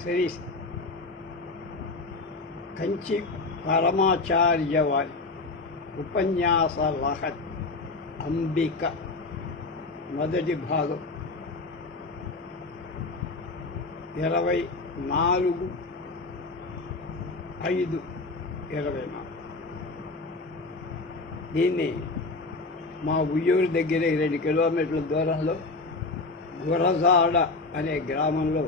శ్రీ కంచి పరమాచార్య వారి ఉపన్యాస లహరి అంబిక మొదటి భాగం 24/5/24. దీన్ని మా ఉయ్యూరు దగ్గర 2 కిలోమీటర్ల దూరంలో గురజాడ అనే గ్రామంలో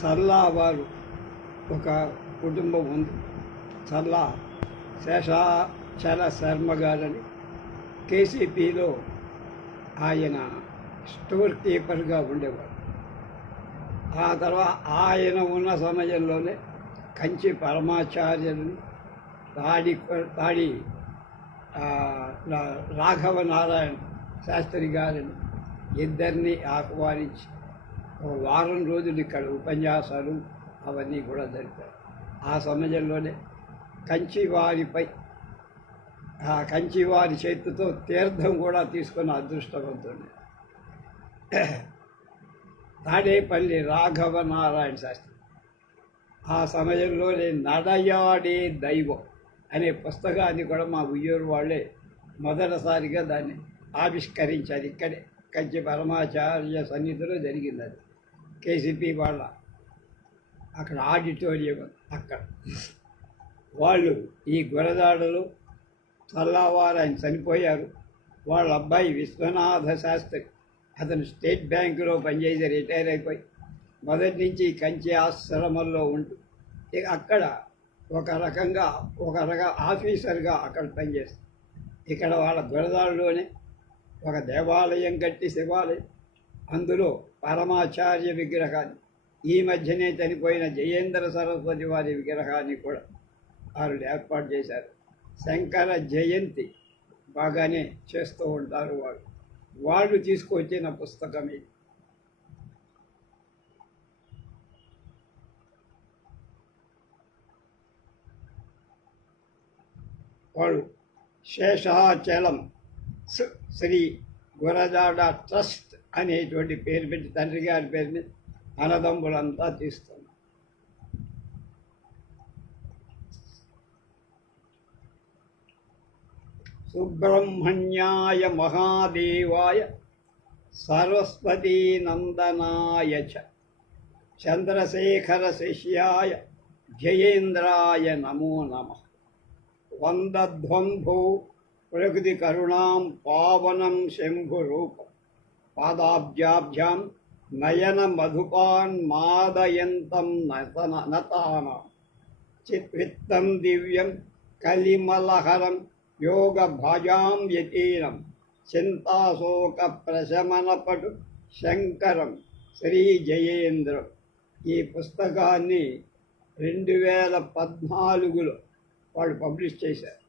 చల్లా వారు ఒక కుటుంబం ఉంది. చల్లా శేషాచల శర్మ గారని కేసీపీలో ఆయన స్టోర్ కీపర్గా ఉండేవారు. ఆ తర్వాత ఆయన ఉన్న సమయంలోనే కంచి పరమాచార్యులను తాడి రాఘవ నారాయణ శాస్త్రి గారిని ఇద్దరిని ఆహ్వానించి 1 వారం రోజులు ఇక్కడ ఉపన్యాసాలు అవన్నీ కూడా జరిపారు. ఆ సమయంలోనే కంచివారి చేతితో తీర్థం కూడా తీసుకున్న అదృష్టవంతుడు తాడేపల్లి రాఘవ నారాయణ శాస్త్రి. ఆ సమయంలోనే నడయాడే దైవం అనే పుస్తకాన్ని కూడా మా ఉయ్యూరు వాళ్ళే మొదటిసారిగా దాన్ని ఆవిష్కరించారు. ఇక్కడే కంచి పరమాచార్య సన్నిధిలో జరిగింది. అది కేసీపీ వాళ్ళ అక్కడ ఆడిటోరియం అక్కడ వాళ్ళు ఈ గురజాడలో చల్లావారు ఆయన చనిపోయారు. వాళ్ళ అబ్బాయి విశ్వనాథ శాస్త్రి అతను స్టేట్ బ్యాంకులో పనిచేసి రిటైర్ అయిపోయి మొదటి నుంచి కంచి ఆశ్రమంలో ఉంటూ అక్కడ ఒక రక ఆఫీసర్గా అక్కడ పనిచేస్తారు. ఇక్కడ వాళ్ళ గురజాడలోనే ఒక దేవాలయం కట్టి శివాలయం, అందులో పరమాచార్య విగ్రహాన్ని, ఈ మధ్యనే చనిపోయిన జయేంద్ర సరస్వతి వారి విగ్రహాన్ని కూడా వారు ఏర్పాటు చేశారు. శంకర జయంతి బాగానే చేస్తూ ఉంటారు. వాళ్ళు తీసుకొచ్చిన పుస్తకం ఇది. వాడు శేషాచలం శ్రీ గురజాడ ట్రస్ట్ అనేటువంటి పేరు పెట్టి తండ్రి గారి పేరుని అన్నదమ్ములంతా తీస్తున్నారు. సుబ్రహ్మణ్యాయ మహాదేవాయ సరస్వతీ నందనాయ చ చంద్రశేఖర శిష్యాయ జయేంద్రాయ నమో నమః. వందధ్వంభో ప్రకృతి కరుణాం పావనం శంభురూపం పాదాబ్జాభ్యాం నయన మధుపాన్ మాదయంతం నతానాం చిత్విత్తం దివ్యం కలిమలహరం యోగ భాజాం యతీనం చింతాశోక ప్రశమనపటు శంకరం శ్రీ జయేంద్రం. ఈ పుస్తకాన్ని 2014లో వాళ్ళు పబ్లిష్ చేశారు.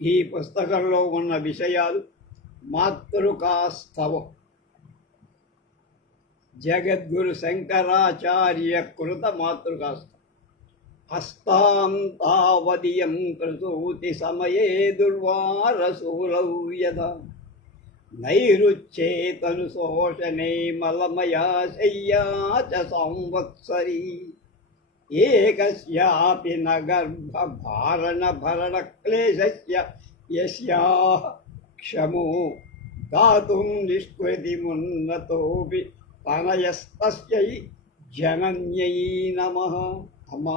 ఈ పుస్తకంలో ఉన్న విషయాలు మాతృకాస్తవం, జగద్గురు శంకరాచార్య కృత మాతృకాస్తవం. హస్తాంతావదియం ప్రసూతి సమయే దుర్వారశూలౌ యదా నైరుచ్చేతను శోషణే మలమయా శయ్యా చ సంవత్సరీ ఏకస్యాపి న గర్భభారణ భరణ క్లేశస్య యస్యాః క్షమో దాతుం నిష్కృతిమున్నతోపి తనయస్తస్యై జనన్యై నమః. అమ్మ,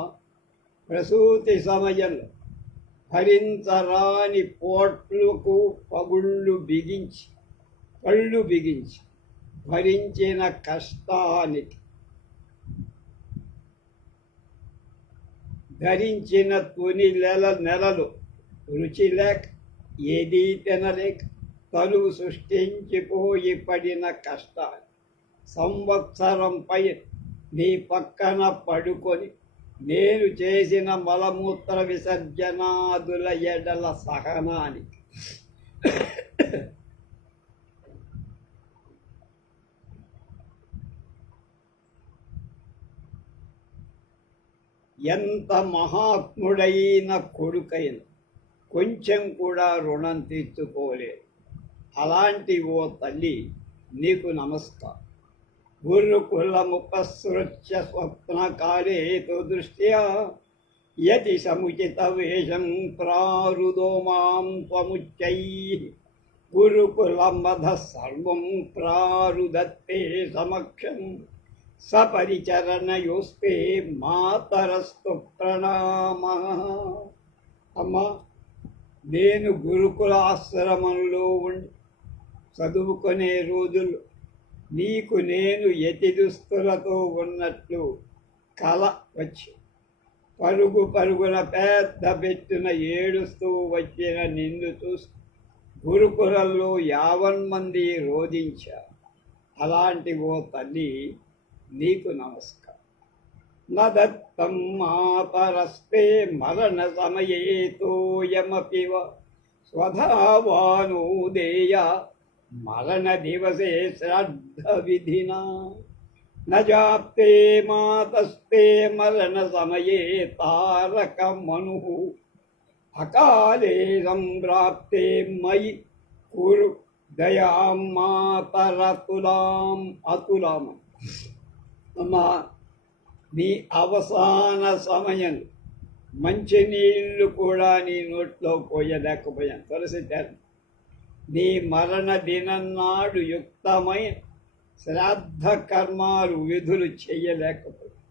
ప్రసూతి సమయంలో భరించరాని పోట్లకు కళ్ళు బిగించి భరించిన కష్టానికి, ధరించిన తొలి నెలలు రుచి లేక ఏదీ తినలేక తనువు సృష్టించిపోయి పడిన కష్టాలు, సంవత్సరంపై నీ పక్కన పడుకొని నేను చేసిన మలమూత్ర విసర్జనాదుల ఎడల సహనానికి, ఎంత మహాత్ముడైన కొడుకైన కొంచెం కూడా రుణం తీర్చుకోలేదు. అలాంటి ఓ తల్లి నీకు నమస్కారం. గురుకులముపసృత్య స్వప్నకాలే తు దృష్ట్యా యతి సముచిత వేషం ప్రారుదో మాం త్వముచ్చైః గురుకులమధ సర్వం ప్రారుదత్తే సమక్షం సపరిచరణయోస్తే మాతరస్తు ప్రణామః. అమ్మా, నేను గురుకుల ఆశ్రమంలో ఉండి చదువుకునే రోజులు నీకు నేను యతి దుస్తులతో ఉన్నట్లు కల వచ్చి పరుగు పరుగున పెద్ద పెట్టున ఏడుస్తూ వచ్చిన నిన్ను చూసి గురుకులంలో 50 మంది రోధించారు. అలాంటి ఓ తల్లి, నీకు నమస్కారం. నదత్తం మాతరస్తే మరణ సమయే తోయమపి స్వధావానోదేయ మరణ దివసే శ్రాద్ధ విధినా నజాప్తే మాతస్తే మరణ సమయే తారక మను అకాలే సంప్రాప్తే మయి కురు దయాం మాతరతులాం అతులాం. అమ్మా, నీ అవసాన సమయం మంచినీళ్ళు కూడా నీ నోట్లో పోయలేకపోయాను. తులసిచారు, నీ మరణ దినం నాడు యుక్తమైన శ్రాద్ధ కర్మాలు విధులు చేయలేకపోయాను.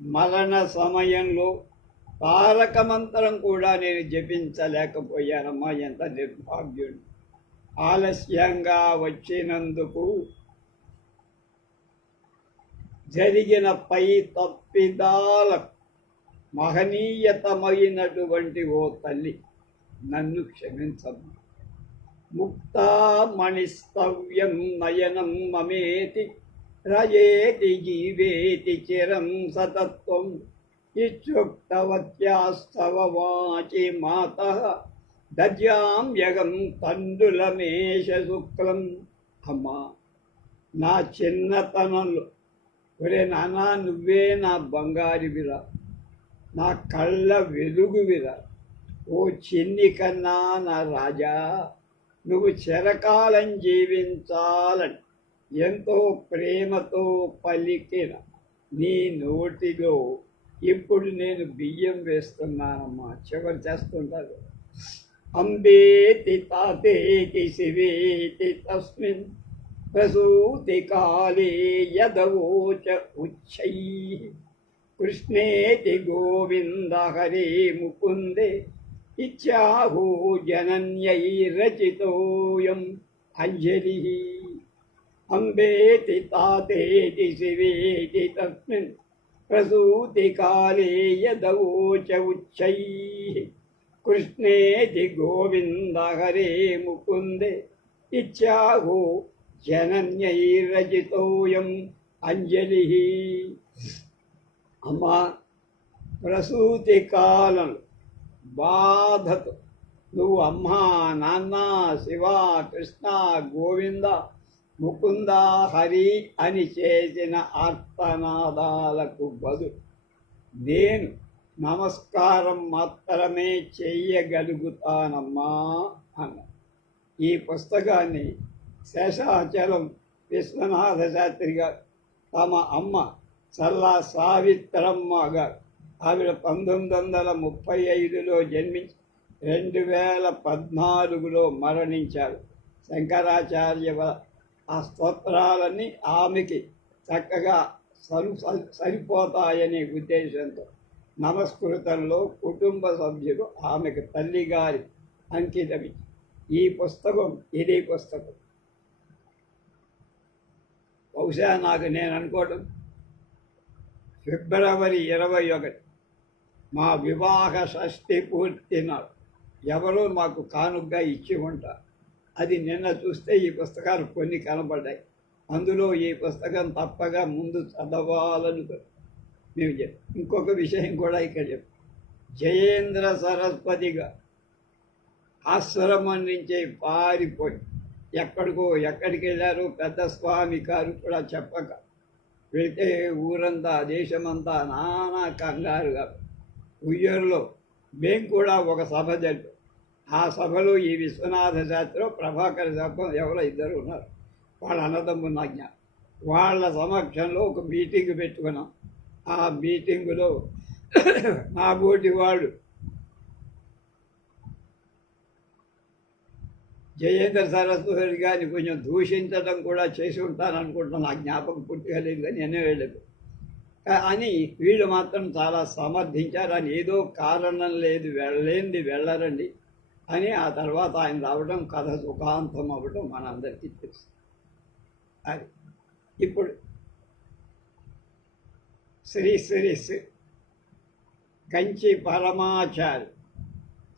మరణ సమయంలో తారక మంత్రం కూడా నేను జపించలేకపోయానమ్మా. ఎంత నిర్భాగ్యుడు. ఆలస్యంగా వచ్చినందుకు జరిగిన పై తప్పిదాల మహనీయతమైనటువంటి ఓ తల్లి, నన్ను క్షమించమ్మా. ముక్తామణిస్తవ్యం నయనం మమేతి రయేతి జీవేతి చిరం సతత్వం ఇత్యుక్తవత్యాస్తవ వాచి మాతః దద్యామ్యగం తండులమేష శుక్లం. అమ్మా, నా చిన్నతనంలో, ఒరే నాన్న, నువ్వే నా బంగారువిరా, నా కళ్ళ వెలుగువిరా, ఓ చిన్ని కన్నా నా రాజా, నువ్వు చిరకాలం జీవించాలని ఎంతో ప్రేమతో పలికిన నీ నోటిలో ఇప్పుడు నేను బియ్యం వేస్తున్నానమ్మా. చివరి చేస్తుంటారు. అంబేతి తాతేతి శివేతి తస్మిన్ ప్రసూతి కాలే యదవోచ ఉచ్చైః కృష్ణేతి గోవింద హరే ముకుందే ఇచ్చాహో జనన్యైరచితోయం అంజలిః. అంబేతి తాతేతి శివేతి తస్మిన్ ప్రసూతి కాలే యదవోచ ఉచ్చైః కృష్ణేతి గోవింద హరే ముకుందే ఇచ్చాహో జనన్యైరచితోయం అంజలిః. అమ్మా, ప్రసూతి కాలం బాధతో నువ్వు అమ్మా, నాన్న, శివ, కృష్ణ, గోవింద, ముకుంద, హరి అని చేసిన ఆర్తనాదాలకు బదులు నేను నమస్కారం మాత్రమే చెయ్యగలుగుతానమ్మా అన్న. ఈ పుస్తకాన్ని శేషాచలం విశ్వనాథ శాస్త్రి గారు తమ అమ్మ చల్లా సావిత్రమ్మ గారు, ఆవిడ 1935లో జన్మించి 2014లో మరణించారు. శంకరాచార్య ఆ స్తోత్రాలన్నీ ఆమెకి చక్కగా సరిపోతాయనే ఉద్దేశంతో నమస్కృతంలో కుటుంబ సభ్యులు ఆమెకు తల్లిగారి అంకితమిచ్చి ఈ పుస్తకం, ఇదే పుస్తకం బహుశా నాకు నేను అనుకోవడం ఫిబ్రవరి 21 మా వివాహ షష్ఠి పూర్తినాడు ఎవరో మాకు కానుకగా ఇచ్చి ఉంటారు. అది నిన్న చూస్తే ఈ పుస్తకాలు కొన్ని కనబడ్డాయి. అందులో ఈ పుస్తకం తప్పగా ముందు చదవాలని మేము చెప్పాం. ఇంకొక విషయం కూడా ఇక్కడ చెప్పాం. జయేంద్ర సరస్వతిగా ఆశ్రమం నుంచి పారిపోయి ఎక్కడికి వెళ్ళారో పెద్ద స్వామి గారు కూడా చెప్పక వెళ్తే ఊరంతా, దేశమంతా నానా కంగారుగా ఉయ్యూరులో మేము కూడా ఒక సభ జరిపాం. ఆ సభలో ఈ విశ్వనాథ శాస్త్రి, ప్రభాకర శాస్త్రం ఎవరో ఇద్దరు ఉన్నారు. వాళ్ళ అన్నదమ్ములు నా జ్ఞాపకం. వాళ్ళ సమక్షంలో ఒక మీటింగ్ పెట్టుకున్నాం. ఆ మీటింగులో నా బోటి వాడు జయేంద్ర సరస్వతి గారిని కొంచెం దూషించడం కూడా చేసి ఉంటాను అనుకుంటున్నాను. నా జ్ఞాపకం పూర్తిగా లేదు కానీ నేనే వెళ్ళదు అని వీళ్ళు మాత్రం చాలా సమర్థించారు. అని ఏదో కారణం లేదు, వెళ్ళలేంది వెళ్ళరండి అని ఆ తర్వాత ఆయన రావడం కథ సుఖాంతం అవ్వడం మనందరికీ తెలుసు. అది ఇప్పుడు శ్రీ శ్రీ శ్రీ కంచి పరమాచార్య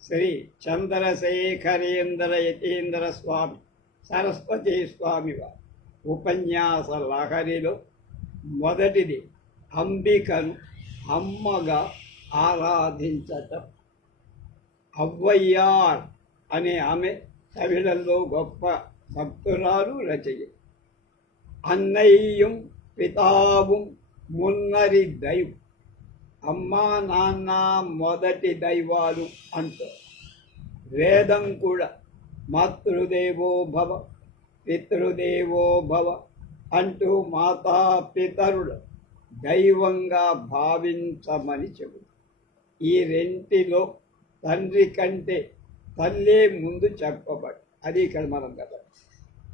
శ్రీ చంద్రశేఖరేంద్ర యతీంద్ర స్వామి సరస్వతి స్వామి వారి ఉపన్యాస లహరిలో మొదటిది అంబికను అమ్మగా ఆరాధించటం. ஔவையார் అనే ఆమె తమిళంలో గొప్ప భక్తురాలు రచయి. అన్నయ్యం పితాவும் మున్నరి దైవం, అమ్మా నాన్న మొదటి దైవాలు అంటారు. వేదం కూడా మాతృదేవో భవ పితృదేవో భవ అంటూ మాతాపితరుడు దైవంగా భావించమని చెబుతారు. ఈ రెంటిలో తండ్రి కంటే తల్లే ముందు చెప్పబడి, అది ఇక్కడ మనం కదా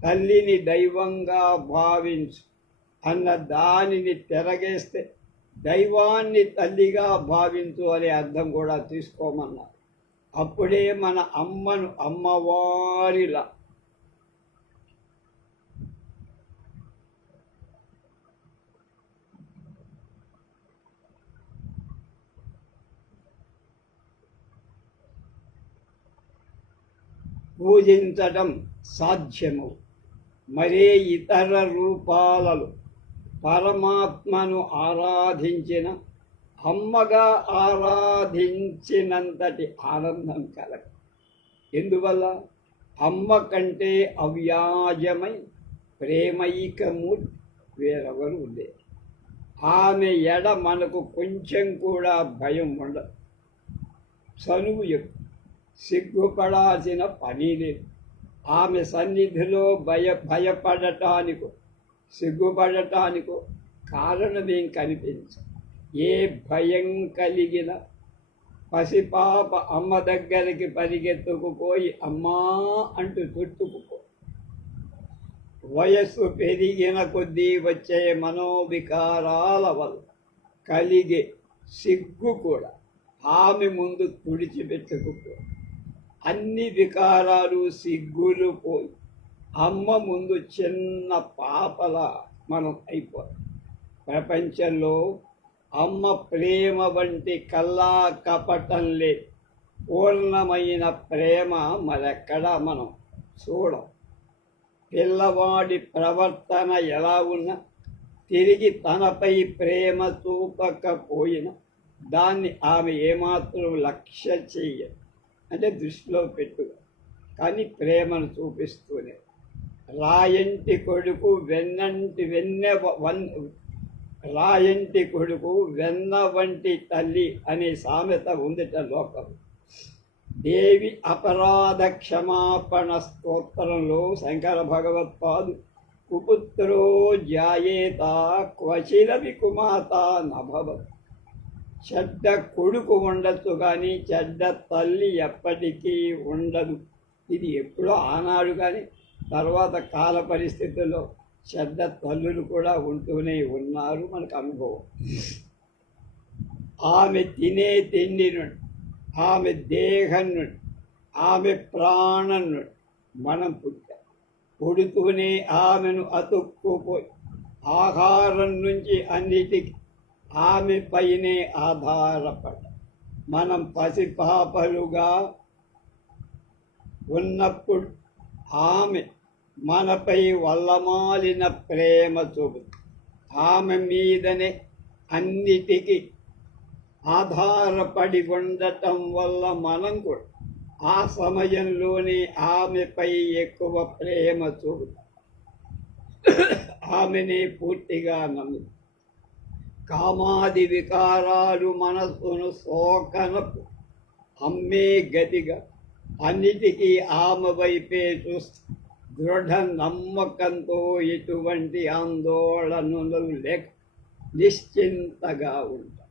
తల్లిని దైవంగా భావించు అన్న దానిని తిరగేస్తే దైవాన్ని తల్లిగా భావించు అనే అర్థం కూడా తీసుకోమన్నారు. అప్పుడే మన అమ్మను అమ్మవారిలా పూజించటం సాధ్యము. మరే ఇతర రూపాలలో పరమాత్మను ఆరాధించిన అమ్మగా ఆరాధించినంతటి ఆనందం కలగదు. ఎందువల్ల? అమ్మ కంటే అవ్యాజమై ప్రేమైకమూర్తి వేరెవరు ఉండేది. ఆమె ఎడ మనకు కొంచెం కూడా భయం ఉండదు. చనువు ఎక్కువ, సిగ్గుపడాల్సిన పని లేదు. ఆమె సన్నిధిలో భయపడటానికో సిగ్గుపడటానికో కారణమేం కనిపించదు. ఏ భయం కలిగిన పసిపాప అమ్మ దగ్గరికి పరిగెత్తుకుపోయి అమ్మా అంటూ చుట్టుకుపో. వయస్సు పెరిగిన కొద్దీ వచ్చే మనోవికారాల వల్ల కలిగే సిగ్గు కూడా ఆమె ముందు తుడిచిపెట్టుకుపో. అన్ని వికారాలు సిగ్గులు పోయి అమ్మ ముందు చిన్న పాపలా మనం అయిపోతాం. ప్రపంచంలో అమ్మ ప్రేమ వంటి కల్లా కపటం లేదు. పూర్ణమైన ప్రేమ మరెక్కడా మనం చూడం. పిల్లవాడి ప్రవర్తన ఎలా ఉన్నా తిరిగి తనపై ప్రేమ చూపకపోయినా దాన్ని ఆమె ఏమాత్రం లక్ష్య చెయ్యదు. అంటే దృష్టిలో పెట్టు, కానీ ప్రేమను చూపిస్తూనే. రాయంటి కొడుకు రాయంటి కొడుకు వెన్న వంటి తల్లి అనే సామెత ఉందిట లోకం. దేవి అపరాధ క్షమాపణ స్తోత్రంలో శంకర భగవత్పాదు కుపుత్రో జాయేత క్వచిదపి కుమాత నభవత్. చెడ్డ కొడుకు ఉండొచ్చు కానీ చెడ్డ తల్లి ఎప్పటికీ ఉండదు. ఇది ఎప్పుడో ఆనాడు కానీ తర్వాత కాల పరిస్థితుల్లో చెడ్డ తల్లులు కూడా ఉంటూనే ఉన్నారు, మనకు అనుభవం. ఆమె తినే తిండి నుండి, ఆమె దేహం నుండి, ఆమె ప్రాణం నుండి మనం పుట్టాం. పుడుతూనే ఆమెను అతుక్కుపోయి ఆహారం నుంచి అన్నిటికీ ఆమె పైనే ఆధారపడ. మనం పసిపాపలుగా ఉన్నప్పుడు ఆమె మనపై వల్లమాలిన ప్రేమ చూపుతుంది. ఆమె మీదనే అన్నిటికీ ఆధారపడి ఉండటం వల్ల మనం కూడా ఆ సమయంలోనే ఆమెపై ఎక్కువ ప్రేమ చూపుతాం. ఆమెనే పూర్తిగా నమ్ముతాం. కామాది వికారాలు మనస్సును శోకనపు అమ్మే గతిగా అన్నిటికీ ఆమె వైపే చూస్తాం. దృఢ నమ్మకంతో ఎటువంటి ఆందోళనలు లేక నిశ్చింతగా ఉంటాం.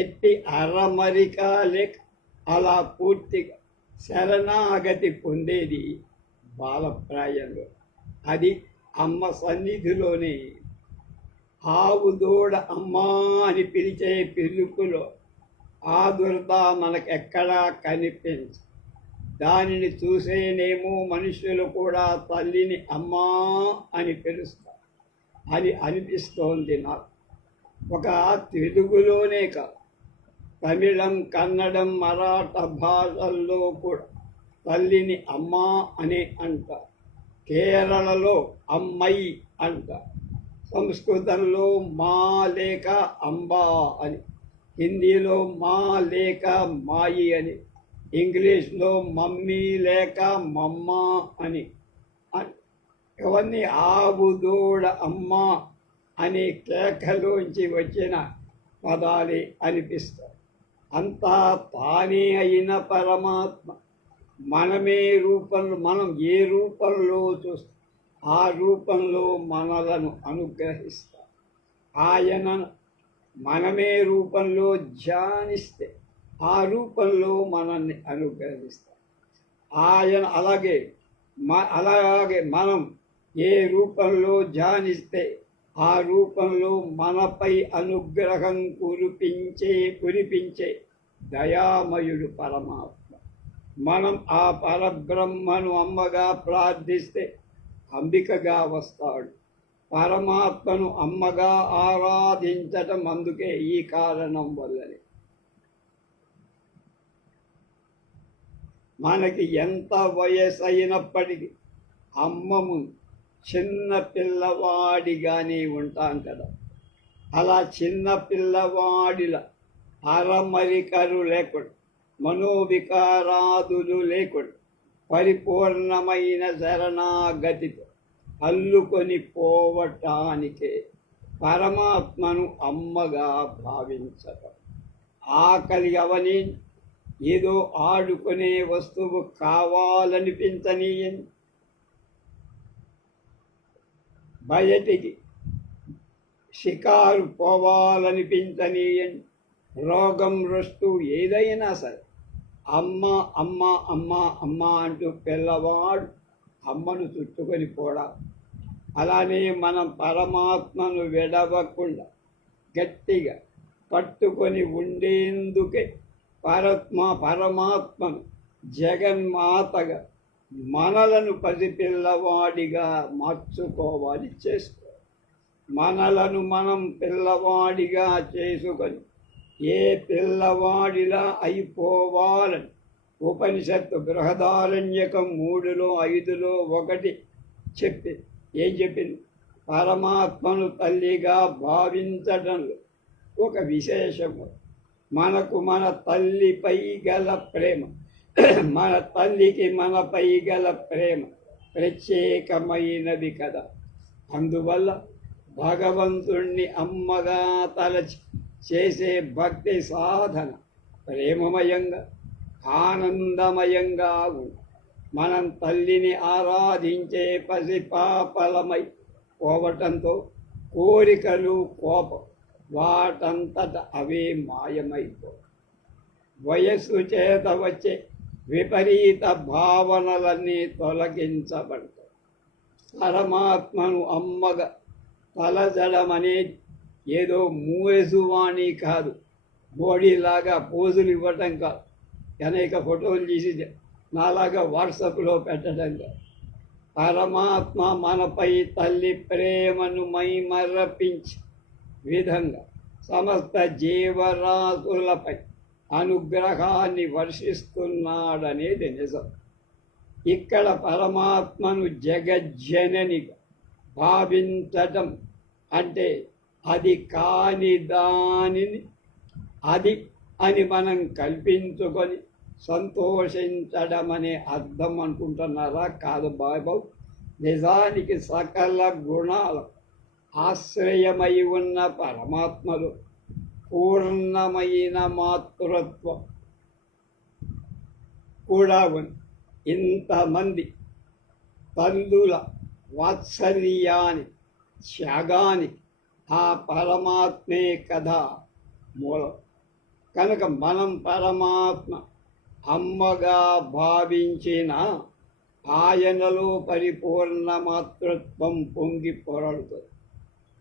ఎట్టి అరమరిక లేక అలా పూర్తిగా శరణాగతి పొందేది బాలప్రాయంలో. అది అమ్మ సన్నిధిలోనే. ఆవు దూడ అమ్మా అని పిలిచే పిలుపులో ఆదుర్ద మనకెక్కడా కనిపించదు. దానిని చూసేనేమో మనుషులు కూడా తల్లిని అమ్మా అని పిలుస్తారు. అది అనిపిస్తోంది నాకు. ఒక తెలుగులోనే కాదు, తమిళం, కన్నడం, మరాఠ భాషల్లో కూడా తల్లిని అమ్మా అని అంటారు. కేరళలో అమ్మయి అంటారు. సంస్కృతంలో మా లేక అంబా అని, హిందీలో మా లేక మాయి అని, ఇంగ్లీష్లో మమ్మీ లేక మమ్మ అని. ఇవన్నీ ఆవు దూడ అమ్మ అనే కేకలోంచి వచ్చిన పదాలే అనిపిస్తాయి. అంతా తానే అయిన పరమాత్మ మనమే రూపంలో, మనం ఏ రూపంలో చూస్తాం ఆ రూపంలో మనలను అనుగ్రహిస్తాం. ఆయన మనమే రూపంలో ధ్యానిస్తే ఆ రూపంలో మనల్ని అనుగ్రహిస్తాం. ఆయన అలాగే మనం ఏ రూపంలో ధ్యానిస్తే ఆ రూపంలో మనపై అనుగ్రహం కురిపించే దయామయుడు పరమాత్మ. మనం ఆ పరబ్రహ్మను అమ్మగా ప్రార్థిస్తే అంబికగా వస్తాడు. పరమాత్మను అమ్మగా ఆరాధించటం అందుకే ఈ కారణం వల్లనే. మనకి ఎంత వయసు అయినప్పటికీ అమ్మము చిన్న పిల్లవాడిగానే ఉంటాం కదా. అలా చిన్న పిల్లవాడిలా అరమరికలు లేకుండా, మనోవికారాదులు లేకుండా పరిపూర్ణమైన శరణాగతితో అల్లుకొని పోవటానికే పరమాత్మను అమ్మగా భావించటం. ఆకలి అవని, ఏదో ఆడుకునే వస్తువు కావాలనిపించనీయని, బయటికి షికారు పోవాలనిపించనీయని, రోగం రొస్టు ఏదైనా సరే అమ్మ అమ్మ అమ్మ అమ్మ అంటూ పిల్లవాడు అమ్మను చుట్టుకొని పోడా. అలానే మనం పరమాత్మను విడవకుండా గట్టిగా పట్టుకొని ఉండేందుకే పరమాత్మను జగన్మాతగా మనలను పసిపిల్లవాడిగా మార్చుకోవాలి, చేసుకోవాలి. మనలను మనం పిల్లవాడిగా చేసుకొని ఏ పిల్లవాడిలా అయిపోవాలని ఉపనిషత్తు బృహదారణ్యకం 3లో 5లో 1 చెప్పి ఏం చెప్పింది? పరమాత్మను తల్లిగా భావించడంలో ఒక విశేషము. మనకు మన తల్లిపై గల ప్రేమ, మన తల్లికి మనపై గల ప్రేమ ప్రత్యేకమైనది కదా. అందువల్ల భగవంతుణ్ణి అమ్మగా తలచి చేసే భక్తి సాధన ప్రేమమయంగా ఆనందమయంగా ఉంది. మనం తల్లిని ఆరాధించే పసిపాపలమై పోవటంతో కోరికలు, కోపం వాటంతట అవే మాయమైపో. వయస్సు చేత వచ్చే విపరీత భావనలన్నీ తొలగించబడతాయి. పరమాత్మను అమ్మగా తలజడమనేది ఏదో మూవేసువాణి కాదు, బోడీలాగా పోజులు ఇవ్వటం కాదు, అనేక ఫోటోలు తీసి నాలాగా వాట్సాప్లో పెట్టడం కాదు. పరమాత్మ మనపై తల్లి ప్రేమను మైమరపించి విధంగా సమస్త జీవరాశులపై అనుగ్రహాన్ని వర్షిస్తున్నాడనేది నిజం. ఇక్కడ పరమాత్మను జగజ్జననిగా భావించటం అంటే అది కాని దానిని అది అని మనం కల్పించుకొని సంతోషించడం అనే అర్థం అనుకుంటున్నారా? కాదు బాబు. నిజానికి సకల గుణాల ఆశ్రయమై ఉన్న పరమాత్మలో పూర్ణమైన మాతృత్వం కూడా ఉంది. ఇంతమంది తల్లుల వాత్సల్యాన్ని త్యాగానికి ఆ పరమాత్మే కదా మూలం. కనుక మనం పరమాత్మ అమ్మగా భావించిన ఆయనలో పరిపూర్ణ మాతృత్వం పొంగి పొరలుతుంది.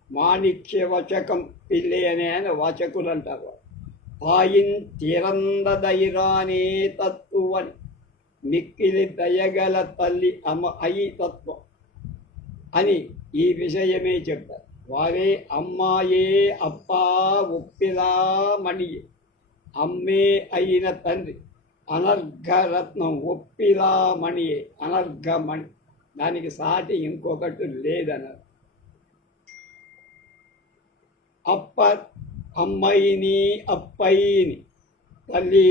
మాణిక్య వచకం పిల్లి అనే ఆయన వచకులు అంటారు. తాయిన్ తిరందైరానే తత్తువని మిక్కిలి దయగల తల్లి అమ్మ అయి తత్వం అని ఈ విషయమే చెప్తారు. వారే అమ్మాయే అప్పా ఉప్పిలా మణియే, అమ్మే అయిన తండ్రి అనర్ఘరత్నం ఒప్పిలా మణియే, అనర్ఘమణి, దానికి సాటి ఇంకొకటి లేదన్నారు. అప్ప అమ్మైని అప్పైని, తల్లి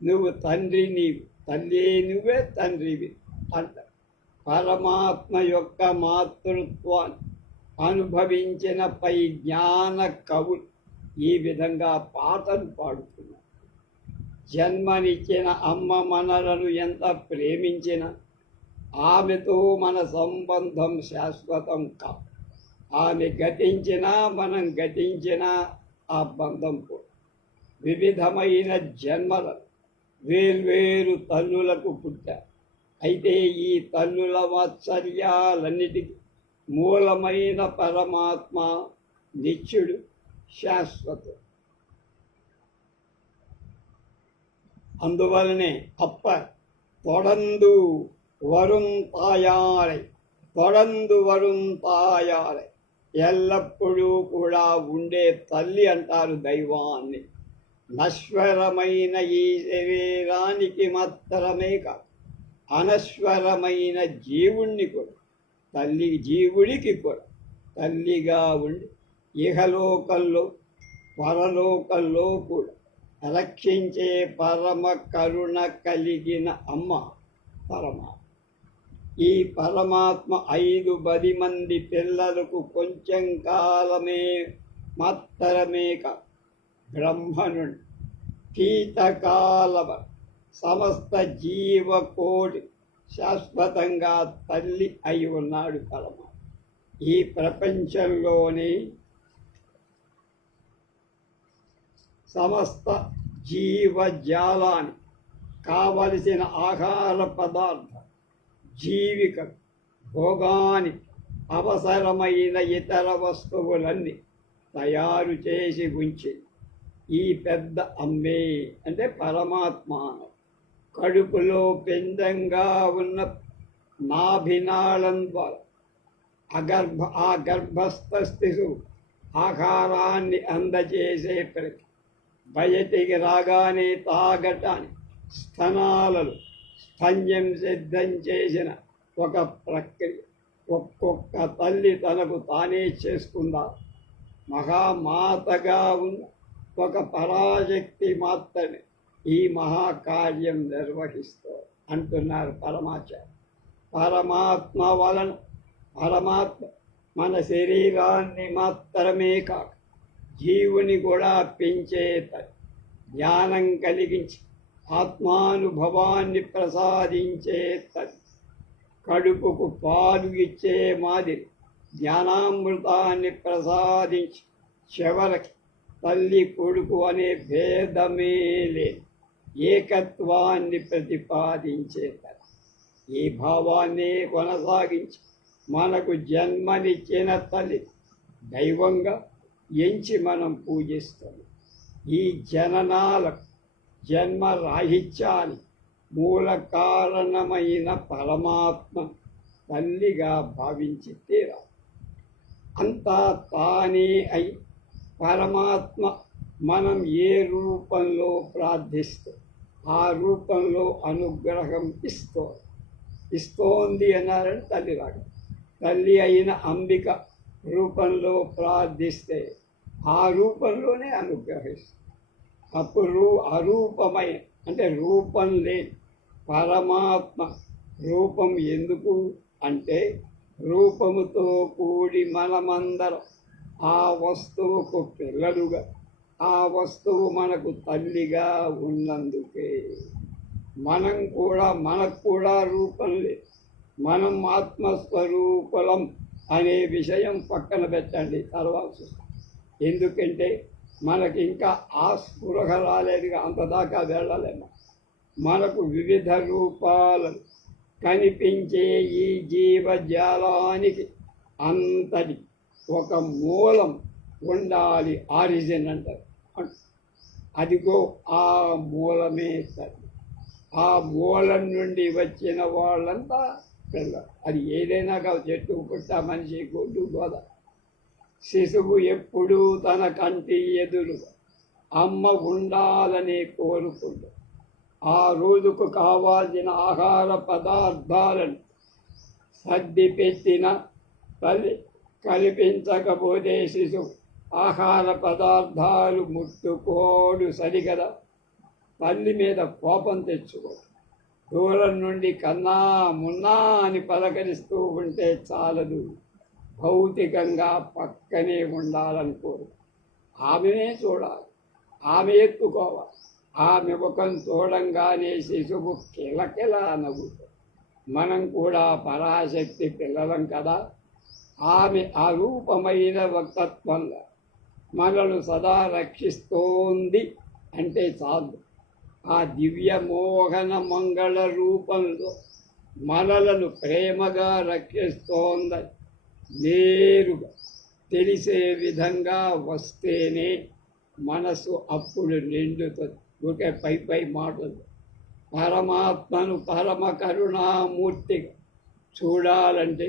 నువ్వు తండ్రి నీవు, తల్లి నువ్వే తండ్రివి అంట. పరమాత్మ యొక్క మాతృత్వాన్ని అనుభవించిన పై జ్ఞాన కవులు ఈ విధంగా పాటలు పాడుతున్నారు. జన్మనిచ్చిన అమ్మ మనలను ఎంత ప్రేమించినా ఆమెతో మన సంబంధం శాశ్వతం కాదు. ఆమె గతించినా మనం గతించినా ఆ బంధం కూడా. వివిధమైన జన్మలను వేర్వేరు తల్లులకు పుట్టారు. అయితే ఈ తల్లుల వాత్సల్యాలన్నిటికీ మూలమైన పరమాత్మ నిత్యుడు, శాశ్వతుడు. అందువలనే అప్ప తొడందు వరుం తాయారై, తొడందు వరుం తాయారై, ఎల్లప్పుడూ కూడా ఉండే తల్లి అంటారు దైవాన్ని. నశ్వరమైన ఈ శరీరానికి మాత్రమే కాదు, అనశ్వరమైన జీవుణ్ణి కూడా, తల్లి జీవుడికి కూడా తల్లిగా ఉండి ఇహలోకంలో పరలోకంలో కూడా రక్షించే పరమ కరుణ కలిగిన అమ్మ పరమాత్మ. ఈ పరమాత్మ 5-10 మంది పిల్లలకు కొంచెం కాలమే మాత్రమే కాదు, బ్రహ్మనుడు కీతకాలవ సమస్త జీవకోటి శాశ్వతంగా తల్లి అయి ఉన్నాడు పరమాత్మ. ఈ ప్రపంచంలోని సమస్త జీవజాలానికి కావలసిన ఆహార పదార్థ జీవిక భోగానికి అవసరమైన ఇతర వస్తువులన్నీ తయారు చేసి ఉంచి ఈ పెద్ద అమ్మే అంటే పరమాత్మ కడుపులో పిండంగా ఉన్న నాభినాళం ద్వారా ఆ గర్భస్థ శిశువు ఆహారాన్ని అందజేసే ప్రతి బయటికి రాగానే తాగటానికి స్తనాలలో స్తన్యం సిద్ధం చేసిన ఒక ప్రక్రియ. ఒక్కొక్క తల్లి తనకు తానే చేసుకుందా. మహామాతగా ఉన్న ఒక పరాశక్తి మాత్రమే ఈ మహాకార్యం నిర్వహిస్తూ అంటున్నారు పరమాచార్య. పరమాత్మ వలన పరమాత్మ మన శరీరాన్ని మాత్రమే కాక జీవుని కూడా పెంచే జ్ఞానం కలిగించి ఆత్మానుభవాన్ని ప్రసాదించే కడుపుకు పాలు ఇచ్చే మాదిరి జ్ఞానామృతాన్ని ప్రసాదించి చివరికి తల్లి కొడుకు అనే భేదమే లేదు ఏకత్వాన్ని ప్రతిపాదించే ఈ భావాన్ని కొనసాగించి మనకు జన్మనిచ్చిన తల్లి దైవంగా ఎంచి మనం పూజిస్తాం. ఈ జననాలకు జన్మ రాహిత్యాన్ని మూల కారణమైన పరమాత్మ తల్లిగా భావించి తీరా. అంతా తానే అయి పరమాత్మ మనం ఏ రూపంలో ప్రార్థిస్తే ఆ రూపంలో అనుగ్రహం ఇస్తోంది అన్నారని తల్లి రాక. తల్లి అయిన అంబిక రూపంలో ప్రార్థిస్తే ఆ రూపంలోనే అనుగ్రహిస్తుంది. అప్పుడు అరూపమైన అంటే రూపం లేని పరమాత్మ రూపం ఎందుకు అంటే రూపముతో కూడి మనమందరం ఆ వస్తువుకు పిల్లలుగా ఆ వస్తువు మనకు తల్లిగా ఉన్నందుకే మనకు కూడా రూపం లేదు. మనం ఆత్మస్వరూపులం అనే విషయం పక్కన పెట్టండి తర్వాత. ఎందుకంటే మనకి ఇంకా ఆ స్పృహ రాలేదుగా, అంతదాకా వెళ్ళలేము. మనకు వివిధ రూపాలు కనిపించే ఈ జీవజాలానికి అంతటి ఒక మూలం ఉండాలి, ఆరిజిన్ అంటారు. అదిగో ఆ మూలమే తల్లి. ఆ మూలం నుండి వచ్చిన వాళ్ళంతా పిల్లలు. అది ఏదైనా కాదు, చెట్టు పుట్ట, మనిషి, గుడ్డు, గోద. శిశువు ఎప్పుడూ తన కంటి ఎదురు అమ్మ ఉండాలని కోరుకుంటాడు. ఆ రోజుకు కావాల్సిన ఆహార పదార్థాలను సర్ది పెట్టిన తల్లి కల్పించకపోతే శిశువు ఆహార పదార్థాలు ముట్టుకోడు సరిగదా. తల్లి మీద కోపం తెచ్చుకోడు. దూరం నుండి కన్నా మున్నా అని పలకరిస్తూ ఉంటే చాలదు, భౌతికంగా పక్కనే ఉండాలనుకోరు. ఆమెనే చూడాలి, ఆమె ఎత్తుకోవాలి. ఆమె ముఖం చూడంగానే శిశువు కిలకిలా నవ్వుతాడు. మనం కూడా పరాశక్తి పిల్లలం కదా. ఆమె అరూపమైన వక్తత్వంగా మనను సదా రక్షిస్తోంది అంటే చాలు. ఆ దివ్య మోహన మంగళ రూపంలో మనలను ప్రేమగా రక్షిస్తోందని నేరుగా తెలిసే విధంగా వస్తేనే మనసు అప్పుడు నిండుతుంది. ఒకే పై మాటలు. పరమాత్మను పరమ కరుణామూర్తిగా చూడాలంటే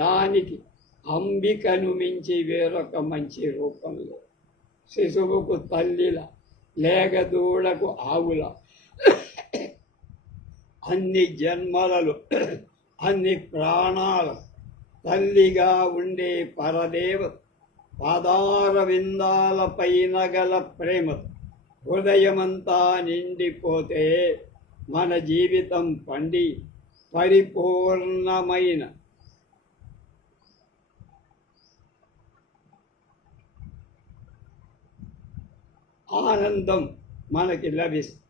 దానికి అంబికను మించి వేరొక మంచి రూపంలో, శిశువుకు తల్లిల, లేగదూడకు ఆవుల, అన్ని జన్మలలో అన్ని ప్రాణాల తల్లిగా ఉండే పరదేవత పాదార విందాల పైన గల ప్రేమ హృదయమంతా నిండిపోతే మన జీవితం పండి పరిపూర్ణమైన ఆనందం మనకి లభిస్తుంది.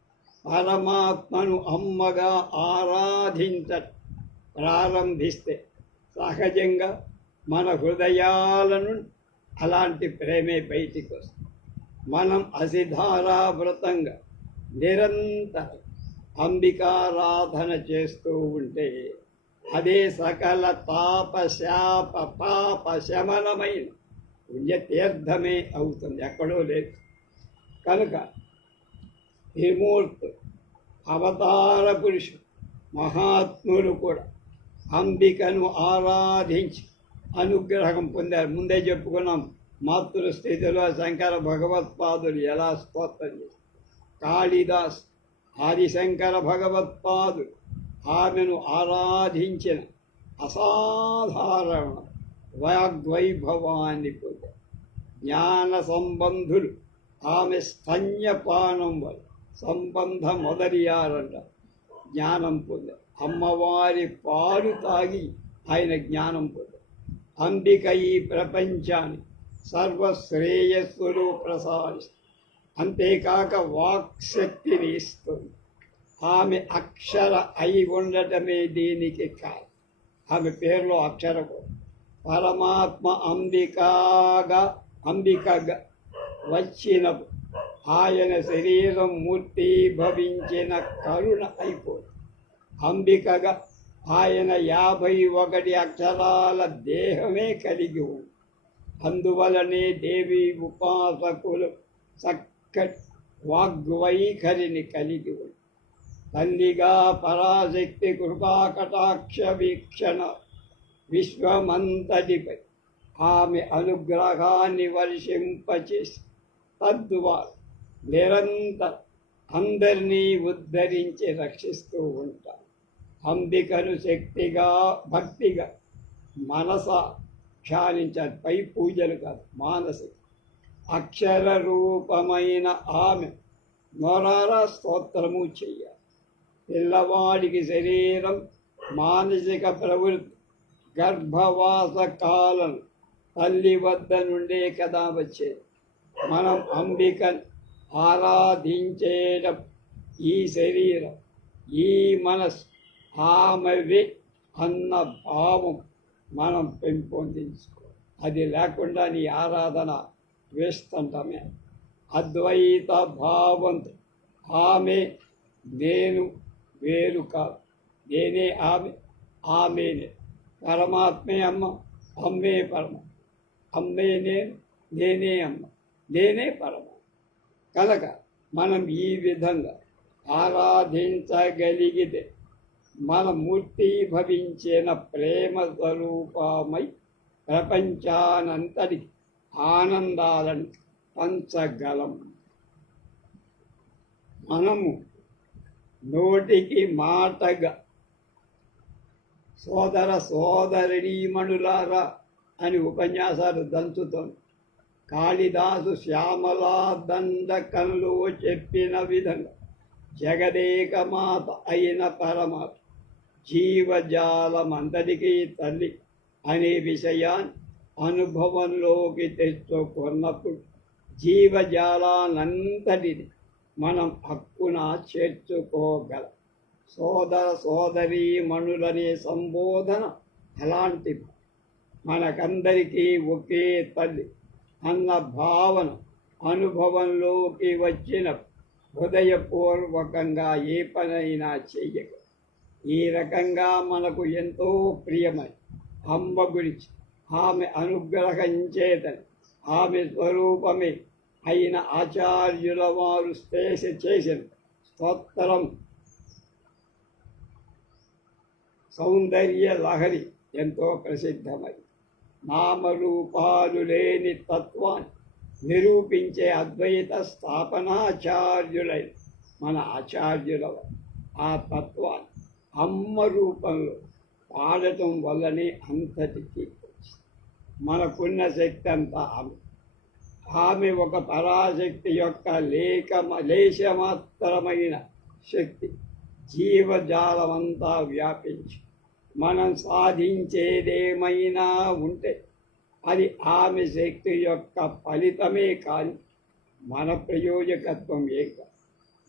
పరమాత్మను అమ్మగా ఆరాధించ ప్రారంభిస్తే సహజంగా మన హృదయాలను అలాంటి ప్రేమే బయటికి వస్తుంది. మనం అసిధారావ్రతంగా నిరంతరం అంబికారాధన చేస్తూ ఉంటే అదే సకల తాపశాప పాప శమనమైన పుణ్యతీర్థమే అవుతుంది, ఎక్కడో లేదు. కనుక త్రిమూర్తులు, అవతార పురుషులు, మహాత్ములు కూడా అంబికను ఆరాధించి అనుగ్రహం పొందారు. ముందే చెప్పుకున్నాం, మాతృస్థితిలో శంకర భగవత్పాదులు ఎలా స్తోత్రం చేశారు. కాళిదాస్, ఆదిశంకర భగవత్పాదులు ఆమెను ఆరాధించిన అసాధారణ వాగ్వైభవాన్ని పొందారు. జ్ఞాన సంబంధులు ఆమె స్తన్యపానం వల్ల సంబంధం మొదలయ్యారంట, జ్ఞానం పొందారు. అమ్మవారి పాలు తాగి ఆయన జ్ఞానం పొందారు. అంబిక ఈ ప్రపంచాన్ని సర్వశ్రేయస్సులు ప్రసాదిస్తుంది. అంతేకాక వాక్శక్తిని ఇస్తుంది. ఆమె అక్షర అయి ఉండటమే దీనికి కాదు. ఆమె పేరులో అక్షర కూడా. పరమాత్మ అంబికగా వచ్చినప్పుడు ఆయన శరీరం మూర్తి భవించిన కరుణ అయిపోతుంది. అంబికగా ఆయన 51 అక్షరాల దేహమే కలిగి ఉంది. అందువలనే దేవి ఉపాసకులు చక్కటి వాగ్వైఖరిని కలిగి ఉంది. తల్లిగా పరాశక్తి కృపాకటాక్ష వీక్షణ విశ్వమంతటిపై ఆమె అనుగ్రహాన్ని వర్షింపచేసి తద్వారా నిరంతరం అందరినీ ఉద్ధరించి రక్షిస్తూ ఉంటారు. అంబికను శక్తిగా భక్తిగా మనస ధ్యానించాలి. పై పూజలు కాదు, మానసిక. అక్షర రూపమైన ఆమె నొరారా స్తోత్రము చెయ్యాలి. పిల్లవాడికి శరీరం, మానసిక ప్రవృత్తి, గర్భవాస కాలం తల్లి వద్ద నుండే కదా వచ్చేది. మనం అంబికను ఆరాధించేటప్పుడు ఈ శరీరం, ఈ మనసు అన్న భావం మనం పెంపొందించుకో. అది లేకుండా నీ ఆరాధన వేస్తుంటమే. అద్వైత భావంతో ఆమె నేను వేరు కాదు, నేనే ఆమె, ఆమెనే పరమాత్మే అమ్మ, అమ్మే పరమ, అమ్మే నేను, నేనే అమ్మ, నేనే పరమ. కనుక మనం ఈ విధంగా ఆరాధించగలిగితే మన మూర్తీభవించిన ప్రేమ స్వరూపమై ప్రపంచానంతటికి ఆనందాలను పంచగలం. మనము నోటికి మాటగా సోదర సోదరీమణులారా అని ఉపన్యాసాలు దంచుతాం. కాళిదాసు శ్యామలా దండకంలో చెప్పిన విధంగా జగదేకమాత అయిన పరమాత్మ జీవజాలమంతటికీ తల్లి అనే విషయాన్ని అనుభవంలోకి తెచ్చుకున్నప్పుడు జీవజాలానంతటిని మనం హక్కున చేర్చుకోగలం. సోదర సోదరీమణులనే సంబోధన అలాంటిది. మనకందరికీ ఒకే తల్లి అన్న భావన అనుభవంలోకి వచ్చిన హృదయపూర్వకంగా ఏ పనైనా చెయ్యగ. ఈ రకంగా మనకు ఎంతో ప్రియమై అమ్మ గురించి, ఆమె అనుగ్రహం చేతని, ఆమె స్వరూపమే అయిన ఆచార్యుల వారు చేసిన స్తోత్రం సౌందర్య లహరి ఎంతో ప్రసిద్ధమై నామరూపాలు లేని తత్వాన్ని నిరూపించే అద్వైత స్థాపనాచార్యులైన మన ఆచార్యుల ఆ తత్వాన్ని అమ్మ రూపంలో పాడటం వల్లనే అంతటికి మనకున్న శక్తి అంతా ఆమె ఒక పరాశక్తి యొక్క లేశమాత్రమైన శక్తి జీవజాలమంతా వ్యాపించి మనం సాధించేదేమైనా ఉంటే అది ఆమె శక్తి యొక్క ఫలితమే కానీ మన ప్రయోజకత్వం కాదు.